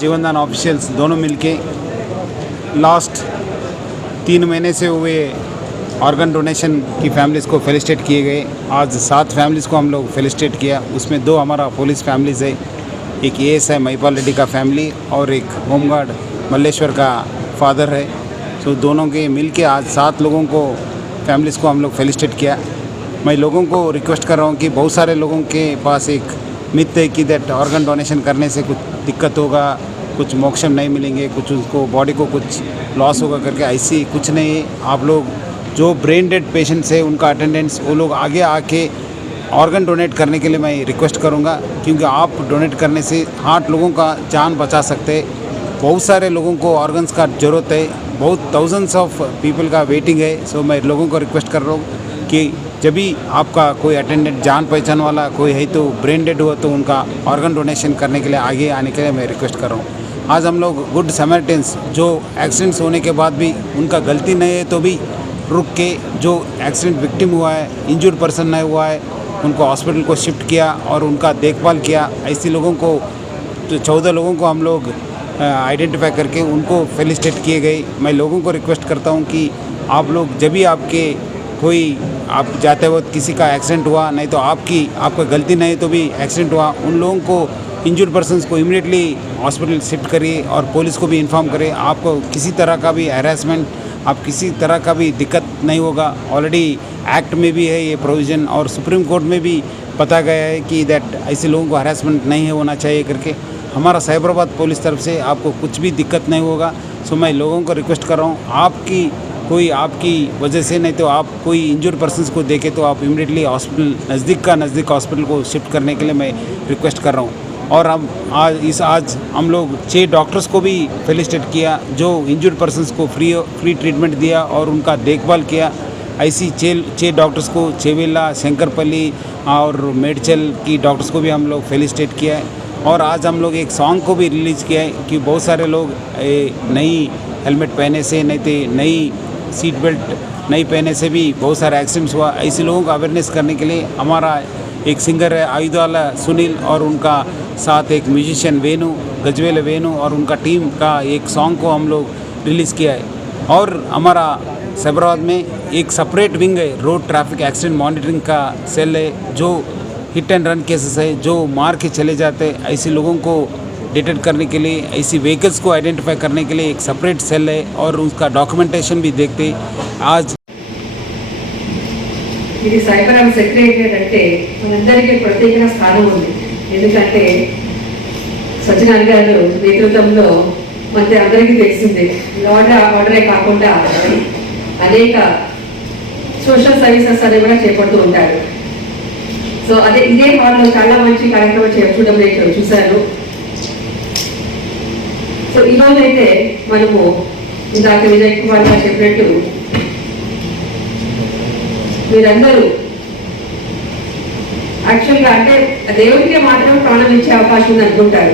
जीवनदान ऑफिशियल्स दोनों मिलके लास्ट 3 महीने से हुए ऑर्गन डोनेशन की फैमिलीज़ को फेलिसिटेट किए गए। आज 7 फैमिलीज़ को हम लोग फेलिसिटेट किया, उसमें 2 हमारा पुलिस फैमिलीज़ है, एक एएसआई महिपाल रेड्डी का फैमिली और एक होमगार्ड मल्लेश्वर का फादर है। तो दोनों के मिल के आज 7 लोगों को फैमिलीज़ को हम लोग फेलिसिटेट किया। मैं लोगों को रिक्वेस्ट कर रहा हूँ कि बहुत सारे लोगों के पास एक मिथ है कि दैट ऑर्गन डोनेशन करने से कुछ दिक्कत होगा, कुछ मोक्षम नहीं मिलेंगे, कुछ उनको बॉडी को कुछ लॉस होगा करके, ऐसी कुछ नहीं है। आप लोग जो ब्रेन डेड पेशेंट्स है उनका अटेंडेंस वो लोग आगे आके ऑर्गन डोनेट करने के लिए मैं रिक्वेस्ट करूंगा, क्योंकि आप डोनेट करने से 8 लोगों का जान बचा सकते हैं। बहुत सारे लोगों को ऑर्गन्स का ज़रूरत है, बहुत थाउजेंड्स ऑफ पीपल का वेटिंग है। सो मैं लोगों को रिक्वेस्ट कर रहा हूँ कि जब भी आपका कोई अटेंडेंट जान पहचान वाला कोई है तो ब्रेन डेड हुआ तो उनका ऑर्गन डोनेशन करने के लिए आगे आने के लिए मैं रिक्वेस्ट कर रहा हूँ। आज हम लोग गुड समैरिटन्स जो एक्सीडेंट्स होने के बाद भी उनका गलती नहीं है तो भी रुक के, जो एक्सीडेंट विक्टिम हुआ है, इंजर्ड पर्सन नहीं हुआ है, उनको हॉस्पिटल को शिफ्ट किया और उनका देखभाल किया। ऐसे लोगों को तो 14 लोगों को हम लोग आइडेंटिफाई करके उनको फेलिसिटेट किए गए। मैं लोगों को रिक्वेस्ट करता हूं कि आप लोग जब भी आपके कोई आप जाते वक्त किसी का एक्सीडेंट हुआ, नहीं तो आपका गलती नहीं तो भी एक्सीडेंट हुआ, उन लोगों को इंजर्ड पर्सन्स को इमीडिएटली हॉस्पिटल शिफ्ट करिए और पुलिस को भी इन्फॉर्म करें। आपको किसी तरह का भी हैरेसमेंट, आप किसी तरह का भी दिक्कत नहीं होगा। ऑलरेडी एक्ट में भी है ये प्रोविज़न और सुप्रीम कोर्ट में भी पता गया है कि दैट ऐसे लोगों को हैरेसमेंट नहीं होना चाहिए करके। हमारा साइबराबाद पुलिस तरफ से आपको कुछ भी दिक्कत नहीं होगा। सो मैं लोगों को रिक्वेस्ट कर रहा हूँ, आपकी वजह से नहीं तो आप कोई इंजर्ड पर्सन्स को देखे तो आप इमीडिएटली हॉस्पिटल नज़दीक हॉस्पिटल को शिफ्ट करने के लिए मैं रिक्वेस्ट कर रहा हूँ। और हम आज हम लोग 6 डॉक्टर्स को भी फेलिसिटेट किया जो इंजर्ड पर्सन्स को फ्री ट्रीटमेंट दिया और उनका देखभाल किया। ऐसी 6 डॉक्टर्स को चेवेला, शंकरपल्ली और मेडचल की डॉक्टर्स को भी हम लोग फेलिसिटेट किया है। और आज हम लोग एक सॉन्ग को भी रिलीज़ किया है कि बहुत सारे लोग नई हेलमेट पहने से, नहीं तो नई सीट बेल्ट नहीं पहने से भी बहुत सारे एक्सीडेंट्स हुआ। ऐसे लोगों को अवेयरनेस करने के लिए हमारा एक सिंगर है आयुधाला सुनील और उनका साथ एक म्यूजिशियन गजवेल वेणु और उनका टीम का एक सॉन्ग को हम लोग रिलीज़ किया है। और हमारा साइबराबाद में एक सेपरेट विंग है, रोड ट्रैफिक एक्सीडेंट मॉनिटरिंग का सेल है, जो हिट एंड रन केसेस है, जो मार के चले जाते हैं, ऐसे लोगों को डिटेक्ट करने के लिए, ऐसी व्हीकल्स को आइडेंटिफाई करने के लिए एक सेपरेट सेल है और उसका डॉक्यूमेंटेशन भी देखते आज ఇది సైబర్ సెక్రటరియట్ అంటే మనందరికీ ప్రత్యేకమైన స్థానం ఉంది. ఎందుకంటే సత్యనారాయణ గారు నేతృత్వంలో మనకి అందరికీ తెలిసిందే ఆర్డరే కాకుండా అనేక సోషల్ సర్వీసెస్ అనేవి కూడా చేపడుతూ ఉంటారు. సో ఇదే హాల్లో చాలా మంచి కార్యక్రమం చూడడం నేను చూశాను. సో ఈరోజైతే మనము ఇందాక విజయ్ కుమార్ గారు చెప్పినట్టు మీరందరూ యాక్చువల్గా అంటే దేవుడికి మాత్రం ప్రాణం ఇచ్చే అవకాశం ఉంది అనుకుంటారు,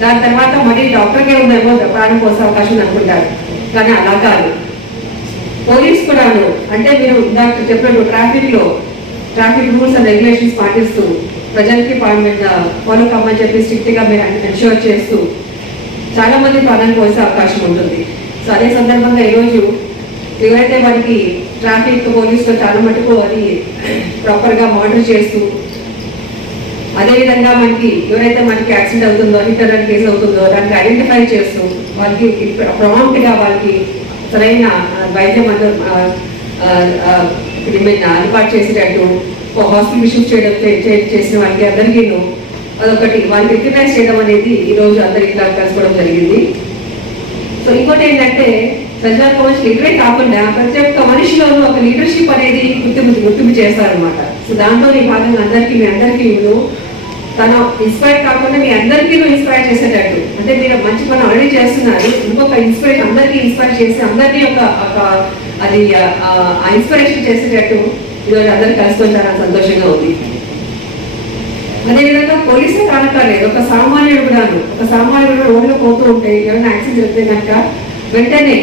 దాని తర్వాత మళ్ళీ డాక్టర్కే ఉందేమో ప్రాణం పోసే అవకాశం ఉంది అనుకుంటారు. కానీ అలా కాదు. పోలీస్ కూడాను అంటే మీరు ఇందాక చెప్పినట్టు ట్రాఫిక్ రూల్స్ అండ్ రెగ్యులేషన్స్ పాటిస్తూ ప్రజలకి ఫాలో కమ్మని చెప్పి స్ట్రిక్ట్గా మీరు ఎన్ష్యూర్ చేస్తూ చాలా మంది ప్రాణాలు పోసే అవకాశం ఉంటుంది. సో అదే సందర్భంగా ఈరోజు ఎవరైతే మనకి ట్రాఫిక్ పోలీసులో చాలా మటుకు అది ప్రాపర్గా మానిటర్ చేస్తూ, అదేవిధంగా ఎవరైతే మనకి యాక్సిడెంట్ అవుతుందో, హిట్ అండ్ రన్ కేసు అవుతుందో దానికి ఐడెంటిఫై చేస్తూ వాళ్ళకి ప్రాంప్ట్గా వాళ్ళకి సరైన వైద్యం ఏర్పాటు చేసేటట్టు హాస్పిటల్ షిఫ్ట్ చేసిన వాళ్ళకి అందరికీ అదొకటి వాళ్ళకి రికగ్నైజ్ చేయడం అనేది ఈరోజు అందరికీ కలుసుకోవడం జరిగింది. సో ఇంకోటి ఏంటంటే ప్రజలకు లీడరే కాకుండా ప్రతి ఒక్క మనిషిలోనూ ఒక లీడర్షిప్ అనేది గుర్తింపు చేస్తారనమాట. సో దాంట్లో ఈ భాగంగా మీ అందరికీ తను ఇన్స్పైర్ కాకుండా మీ అందరికీ ఇన్స్పైర్ చేసేటట్టు, అంటే మీరు మంచి పని ఆల్రెడీ చేస్తున్నారు, ఇంకొక ఇన్స్పిరేషన్ అందరికీ ఇన్స్పైర్ చేసి అందరినీ అది ఇన్స్పిరేషన్ చేసేటట్టు ఈరోజు అందరు కలుసుకుంటారని సంతోషంగా ఉంది. అదేవిధంగా పోలీసే కానక్కర్లేదు, ఒక సామాన్యుడు రోడ్లో పోతూ ఉంటే ఏమైనా యాక్సిడెంట్ జరిగితే కనుక వెంటనే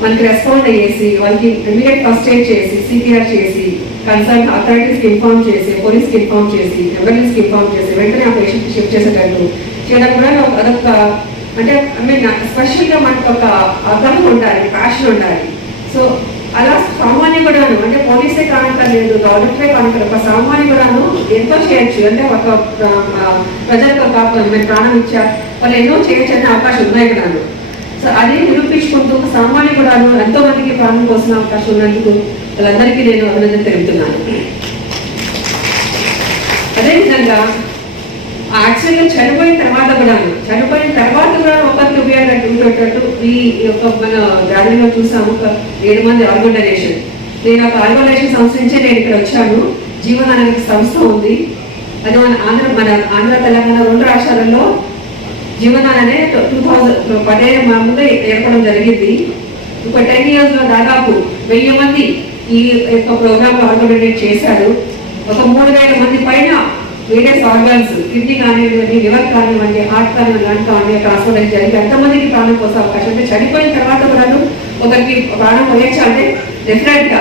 మనకి రెస్పాండ్ అయ్యేసి వాళ్ళకి ఇమీడియట్ ఫస్ట్ ఎయిడ్ చేసి సిపిఆర్ చేసి కన్సర్న్ అథారిటీస్కి ఇన్ఫార్మ్ చేసి, పోలీస్కి ఇన్ఫార్మ్ చేసి, అంబులెన్స్కి ఇన్ఫార్మ్ చేసి వెంటనే ఆ పేషెంట్కి షిఫ్ట్ చేసేటట్టు చేయడం కూడా అదొక అంటే ఐ మీన్ స్పెషల్గా మనకు ఒక అవగాహన ఉండాలి, ప్యాషన్ ఉండాలి. సో అలా సామాన్య కూడాను అంటే పోలీసే కానక్కర్లేదు, డాక్టరే కానక్కర్లేదు, ఒక సామాన్య కూడాను ఎంతో చేయొచ్చు. అంటే ఒక ప్రజలకు ఒక ప్రాణం ఇచ్చారు, వాళ్ళు ఎన్నో చేయొచ్చు అనే అవకాశం ఉన్నాయి కూడాను. సో అదే నిరూపించుకుంటూ ఒక సామాన్య కూడాను ఎంతో మందికి ప్రాణం కోసం అవకాశం ఉన్నందుకు వాళ్ళందరికీ నేను అభినందన తెలుపుతున్నాను. అదేవిధంగా యాక్చువల్గా చనిపోయిన తర్వాత కూడా ఒకరికి ఉపయోగపడేటట్టు ఈ యొక్క మన గ్యాదరింగ్లో చూసాము. ఒక 7 మంది ఆర్గనైజేషన్, నేను ఒక ఆర్గనైజేషన్ సంస్థ నుంచే నేను ఇక్కడ వచ్చాను. జీవన్ అనే సంస్థ ఉంది, అది మన ఆంధ్ర తెలంగాణ 2 రాష్ట్రాలలో జీవన్ అనే 2010 ముందు ఏర్పడడం జరిగింది. ఒక 10 yearsలో దాదాపు 1000 మంది ఈ యొక్క ప్రోగ్రామ్ ఆర్గనైజ్ చేశారు. ఒక 3000 మంది పైన వేరియస్ ఆర్గన్స్, కిడ్నీ కానివ్వండి, లివర్ కానివ్వండి, హార్ట్ కానివ్వండి, లంగ్ కానివ్వండి ట్రాన్స్ప్లాంట్ జరిగి ఎంతమందికి ప్రాణం కోసం అవకాశం. అంటే చనిపోయిన తర్వాత కూడా ఒకరికి ప్రాణం పోయొచ్చు అంటే డెఫినెట్గా.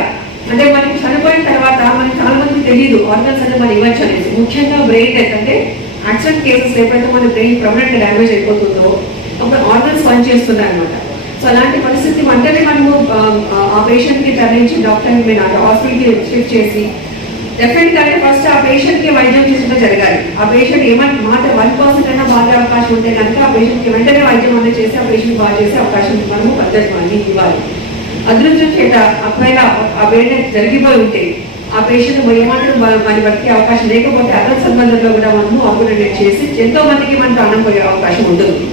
అంటే మనకి చనిపోయిన తర్వాత మనకి చాలా మందికి తెలియదు ఆర్గన్స్ అంటే మనం ఇవ్వచ్చు అనేది. ముఖ్యంగా బ్రెయిన్ డెత్ అంటే యాక్సిడెంట్ కేసెస్ ఎప్పుడైతే మన బ్రెయిన్ పర్మనెంట్ డ్యామేజ్ అయిపోతుందో అప్పుడు ఆర్గన్స్ పనిచేస్తున్నాయి అనమాట. సో అలాంటి పరిస్థితి వెంటనే మనము ఆ పేషెంట్కి తరలించి డాక్టర్ని హాస్పిటల్కి షిఫ్ట్ చేసి డెఫినెట్గా అంటే ఫస్ట్ ఆ పేషెంట్కి వైద్యం చేసినట్టు జరగాలి. ఆ పేషెంట్ ఏమంటే 1% అయినా బాగా అవకాశం ఉంటే కనుక ఆ పేషెంట్కి వెంటనే వైద్యం అనేది చేసి ఆ పేషెంట్ బాగా చేసే అవకాశం మనము పద్ధతి అన్ని ఇవ్వాలి. అదృష్టం చేత ఒకవేళ ఆ వేరే జరిగిపోయి ఉంటే ఆ పేషెంట్ ఏమాత్రం మన బతికే అవకాశం లేకపోతే అదర్ సంబంధంలో కూడా మనము ఆర్గనైజ్ చేసి ఎంతో మందికి మన ప్రాణం పోయే అవకాశం ఉంటుంది.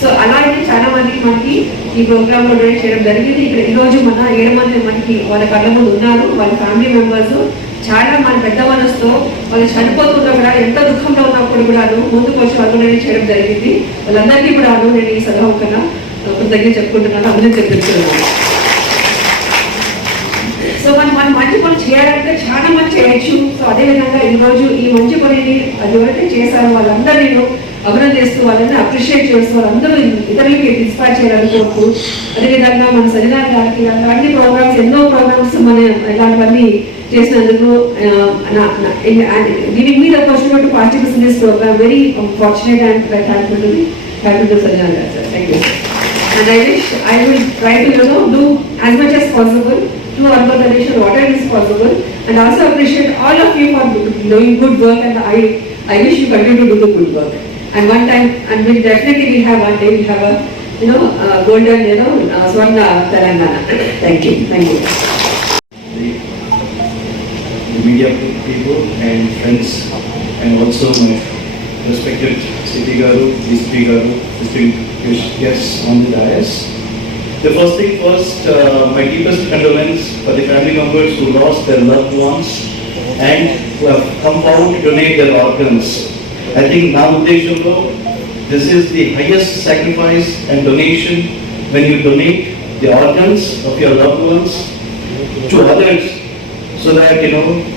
సో అలాగే చాలా మందికి మనకి ఈ ప్రోగ్రామ్ లో డొనేట్ చేయడం జరిగింది. ఇక్కడ ఈరోజు మన 7 మంది మనకి వాళ్ళ కళ్ళ ముందు ఉన్నారు, వాళ్ళ ఫ్యామిలీ మెంబర్స్ చాలా మన పెద్ద మనసుతో వాళ్ళు చనిపోతున్నా కూడా ఎంత దుఃఖంలో ఉన్నప్పుడు కూడా ముందుకు వచ్చి ఆర్గనైజ్ చేయడం జరిగింది. వాళ్ళందరికీ కూడా నేను ఈ సలహా కృతజ్ఞత చెప్పుకుంటున్నాను, అభివృద్ధి చెప్తున్నాను. సో మనం మంచి పని చేయాలంటే చాలా మంది చేయొచ్చు. సో అదేవిధంగా ఈరోజు ఈ మంచి పనిని అది ఎవరైతే చేశారో వాళ్ళందరూ నేను అభినందిస్తూ వాళ్ళని అప్రిషియేట్ చేస్తూ వాళ్ళందరూ ఇతరులకి ఇన్స్పైర్ చేయాలని కోరుతూ, అదేవిధంగా మన సరిదాని గారికి అన్ని ప్రోగ్రామ్స్ ఎన్నో ప్రోగ్రామ్స్ మన ఇలాంటివన్నీ చేసినందుకు దీని మీద opportunity to participate in this program very fortunate and thankful to Saridani garu sir. Thank you. And I will try to do as much as possible to organ donation whatever is possible, and also appreciate all of you for doing good work, and I wish you continue to do the good work. And one time, and we'll definitely have one day we'll have a golden Swarna Telangana. Thank you. The media people and friends, and also my respected City Garu, DSP Garu, distinguished guests on the dais. The first thing first, my deepest condolence for the family members who lost their loved ones and who have come forward to donate their organs. I think now this is the highest sacrifice and donation when you donate the organs of your loved ones to others so that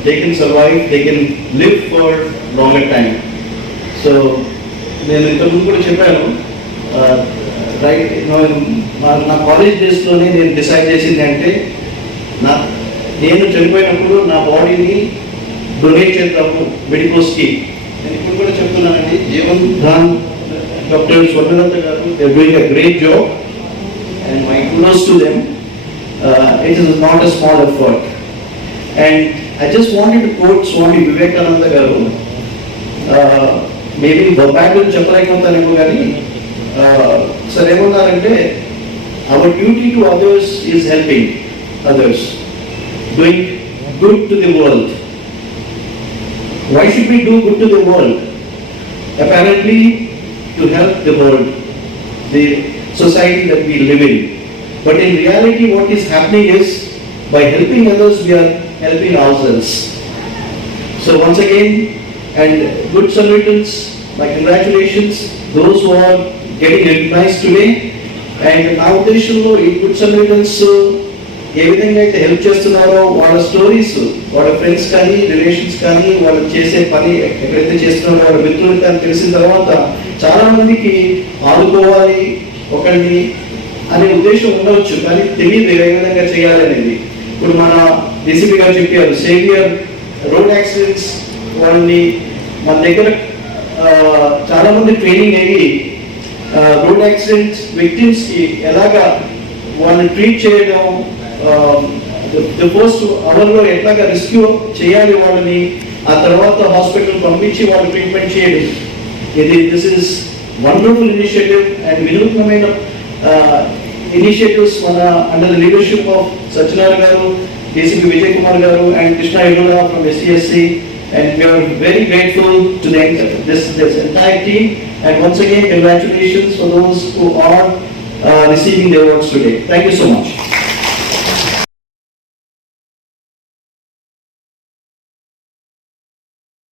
they can survive, they can live for longer time. So నేను ఇంతకుముందు కూడా చెప్పాను, right నా college డేస్లోనే నేను decide చేసింది అంటే నేను చనిపోయినప్పుడు నా బాడీని డొనేట్ చేద్దాము మెడికోస్కి. నేను ఇప్పుడు కూడా చెప్తున్నానండి, Jeevan Dhaan doctor Swarnalatha garu, they are doing a great job and my kudos to them. It is not a small effort. And I just wanted to quote Swami Vivekananda garu. Maybe back చెప్పలేకపోతానేమో కానీ సార్ ఏమన్నారంటే, our duty to others is helping others, doing good to the world. Why should we do good to the world? Apparently to help the world, the society that we live in. But in reality what is happening is, by helping others we are helping ourselves. So once again, and good Samaritans, my congratulations those who are getting recognized today. And నా ఉద్దేశంలో ఈ good Samaritans ఏ విధంగా అయితే help చేస్తున్నారో వాళ్ళ stories వాళ్ళ friends కానీ relations కానీ వాళ్ళు చేసే పని ఎక్కడైతే చేస్తున్నారో వాళ్ళ మిత్రులు కానీ తెలిసిన తర్వాత చాలా మందికి ఆదుకోవాలి ఒకరిని అనే ఉద్దేశం ఉండవచ్చు, కానీ తెలియదు ఏ విధంగా చేయాలి అనేది. ఇప్పుడు మన డీసీపీ గారు చెప్పారు, సేవియర్ రోడ్ యాక్సిడెంట్స్ వాళ్ళని మన దగ్గర చాలా మంది ట్రైనింగ్ అయ్యి రోడ్ యాక్సిడెంట్ విక్టిమ్స్కి ఎలాగా వాళ్ళని ట్రీట్ చేయడం, ద ఫస్ట్ అవర్లో ఎట్లాగా రెస్క్యూ చేయాలి వాళ్ళని, ఆ తర్వాత హాస్పిటల్ పంపించి వాళ్ళు ట్రీట్మెంట్ చేయడం, this is wonderful initiative and వినూత్నమైన ఇనిషియేటివ్స్ మన under the leadership of Satyanarayana గారు, డీసీపీ విజయ్ కుమార్ గారు and Krishna Yodula from SCSC, and we are very grateful to this entire team, and once again congratulations for those who are receiving the awards today. Thank you so much.